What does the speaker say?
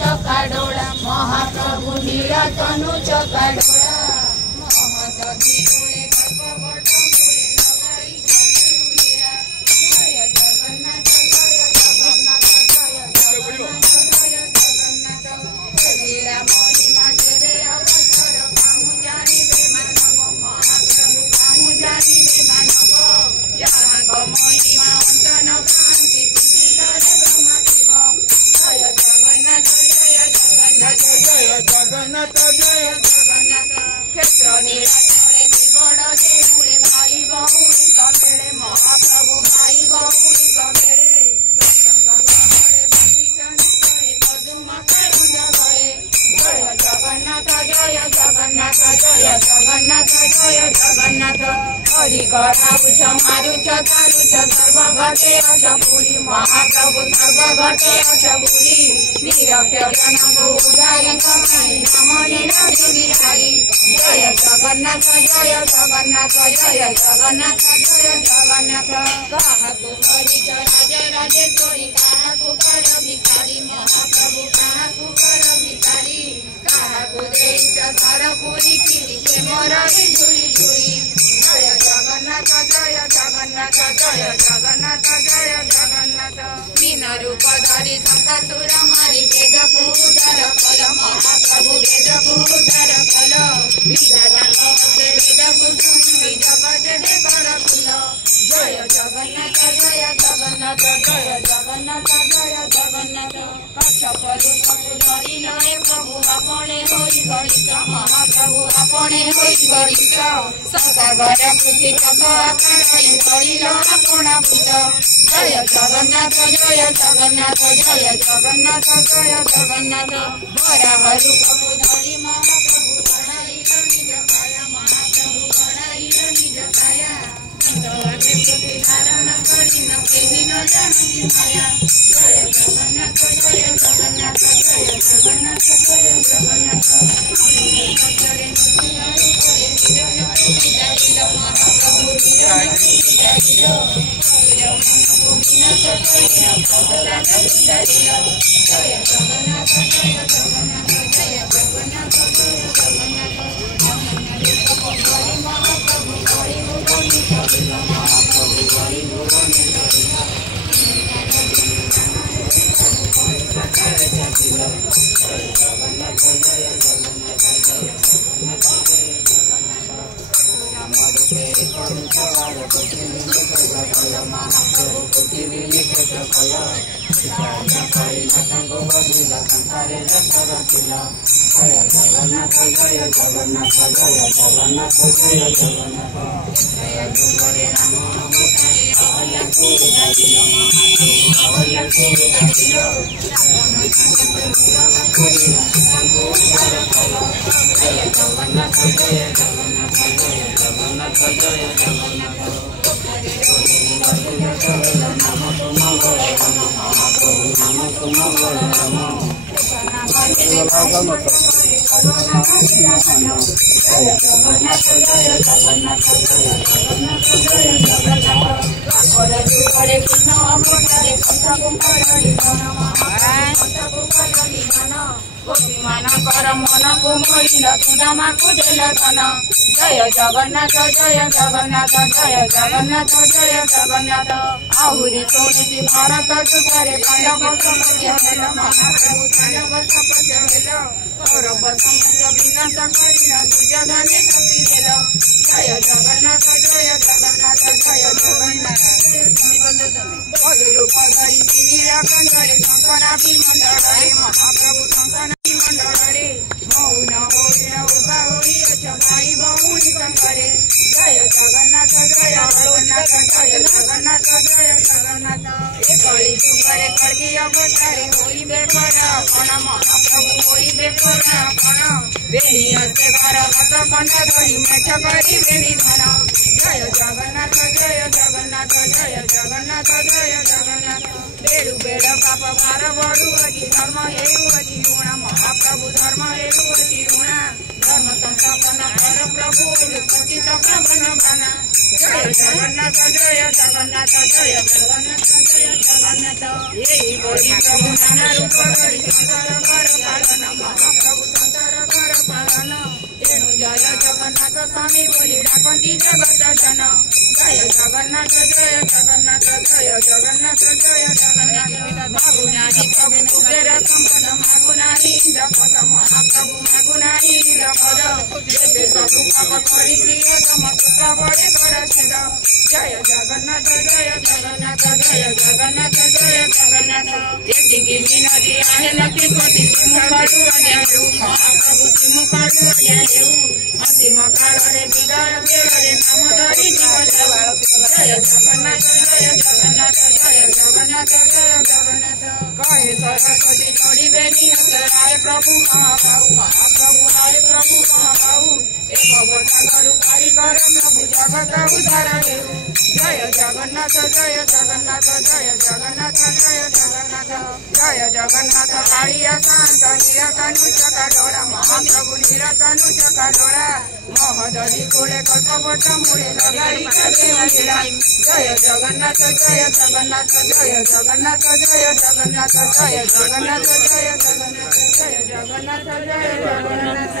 चकाडोळा महाप्रभु नीलतनु चकाडोळा महतदी डोळे कल्पवट मूळे लगाई उलिया जय जगन्नाथ जय जगन्नाथ जय जगन्नाथ जय जगन्नाथ लीला महिमा देवे अवसर काहू जानिबे मानव महाप्रभु काहू जानिबे मानव जहाँ महिमा अंत न क्रांति ब्रह्म शिव जय जगन्नाथ जय जगन्नाथ जय जगन्नाथ जय जगन्नाथ क्षेत्र नीलाचले शिवड़ देउले भाई भौणी कमेले महाप्रभु भाई भौणी कमेले जय जगन्नाथ जय जगन्नाथ जय जगन्नाथ जय जगन्नाथ हरि कराउछ मारुछ तारुछ सर्व घटे अछ पुरी महाप्रभु सर्व घटे अछ पुरी निरक्ष जनको उद्धारी कमाई नामले नाचे बिहारी जय जगन्नाथ जय जगन्नाथ जय जगन्नाथ जय जगन्नाथ काहाको गरिछ राजे राजेश्वरी काहाको कर भिखारी महाप्रभु काहाको कर भिखारी काहाको देइछ सरपुरी खिरी के मरई झुरी झुरी जय जगन्नाथ जय जगन्नाथ जय जगन्नाथ जय जगन्नाथ तीन रूप धरी शंखासुर मारी वेद उद्धार कल महाप्रभु वेद उद्धार कल विधाताଙ୍କ हस्ते वेद सुनि जगत कर फुल जय जगन्नाथ जय जगन्नाथ जय जगन्नाथ जय जगन्नाथ कच्छप रूपको धरि लय प्रभु आपणे होई गणित महाप्रभु आपणे होई गणित सागर पृथ्वी चक आकार गणिल आपणा पुत जय जगन्नाथ जय जगन्नाथ जय जगन्नाथ जय जगन्नाथ वराह रूपको धरि महाप्रभु गणाइल निज काया महाप्रभु गणाइल निज काया पृथ्वी धारण करि न केही न जानती माया जय जगन्नाथ जय जगन्नाथ जय जगन्नाथ जय जगन्नाथ महाप्रभु जय जगन्नाथ जय जगन्नाथ जय जगन्नाथ जय जगन्नाथ महाप्रभु जगन्नाथ जय जगन्नाथ जय जगन्नाथ जय जगन्नाथ जय दुर्गे राम अवतारे अहल्याको उद्धारिल अहल्याको उद्धारिल जय जगन्नाथ जय जगन्नाथ जय जगन्नाथ जय जगन्नाथ नाम मंगल महाप्रभु नाम मंगल जगन्नाथ जय जगन्नाथ जय जगन्नाथ जय जगन्नाथ कृष्ण अवतारे गोपी मानकर मन को मोहिल सुदामा को देल धन जय जगन्नाथ जय जगन्नाथ जय जगन्नाथ जय जगन्नाथ आहुरी शुणुची भारत जुगरे पांडव समझ महाप्रभु पांडव सपथ हेल कौरव समझ विनाश करिन दुर्योधने शक्ति देल जय जगन्नाथ जय जगन्नाथ जय जगन्नाथ रूप धरी नीला कंधरे शंकराभि मंडल महाप्रभु शंकराभि मंडल मौन होइल उभा होइछ भाई भौणी शंकरे जय जगन्नाथ जय जगन्नाथ जय जगन्नाथ जय जगन्नाथ एकली जुगरे कल्कि अवतारे होइबे परापण महाप्रभु होइबे परापण बेणी हस्ते बार हाथ कंठ धरी मेछ करिबे निधन जय जगन्नाथ जय जगन्नाथ जय जगन्नाथ जय जगन्नाथ बेडु बेड पाप भार बढुअछि धर्म हेउअछि गुण महाप्रभु धर्म हेरुवती ऋणा धर्म संस्थापना कर प्रभु पतित प्रबन बना जय जगन्नाथ जय जगन्नाथ जय जगन्नाथ जय जगन्नाथ यही बोली प्रभु नाना रूप धरि संसार कर पालन महाप्रभु संसार कर पालन तेणु जय जगन्नाथ स्वामी बोली डाकती जगत जन जय जगन्नाथ जय जगन्नाथ जय जगन्नाथ जय जगन्नाथ मागुनाही प्रभु कुबेर संपद मागुनाही इंद्र पद महाप्रभु मागुनाही इंद्र पद देवे सबु पाप करि प्रिय तम पुत्र बड़े कर छेद जय जगन्नाथ जय जगन्नाथ जय जगन्नाथ जय जगन्नाथ एतिकी विनती आहे लक्ष्मी पति सिंहकटु अजायु महाप्रभु सिंहकटु अजायु अंतिम काल रे विदाय बेल रे नाम धरि जीव जय जगन्नाथ जय जगन्नाथ जय जगन्नाथ जय जगन्नाथ कहे सरस्वती चढ़िबे नियत राय प्रभु महाबाहु महाप्रभु राय प्रभु महाबाहु एक सागर पारी कर प्रभु जगत उद्धार हेउ जय जगन्नाथ जय जगन्नाथ जय जगन्नाथ जय जगन्नाथ जय जगन्नाथ कालिया शांत निरतनु चका डोरा महाप्रभु निरतनु चका डोरा महदरी कोले कल्पवट मूले लगाई जय जगन्नाथ जय जगन्नाथ जय जगन्नाथ जय जगन्नाथ जय जगन्नाथ जय जगन्नाथ जय जगन्नाथ जय जगन्नाथ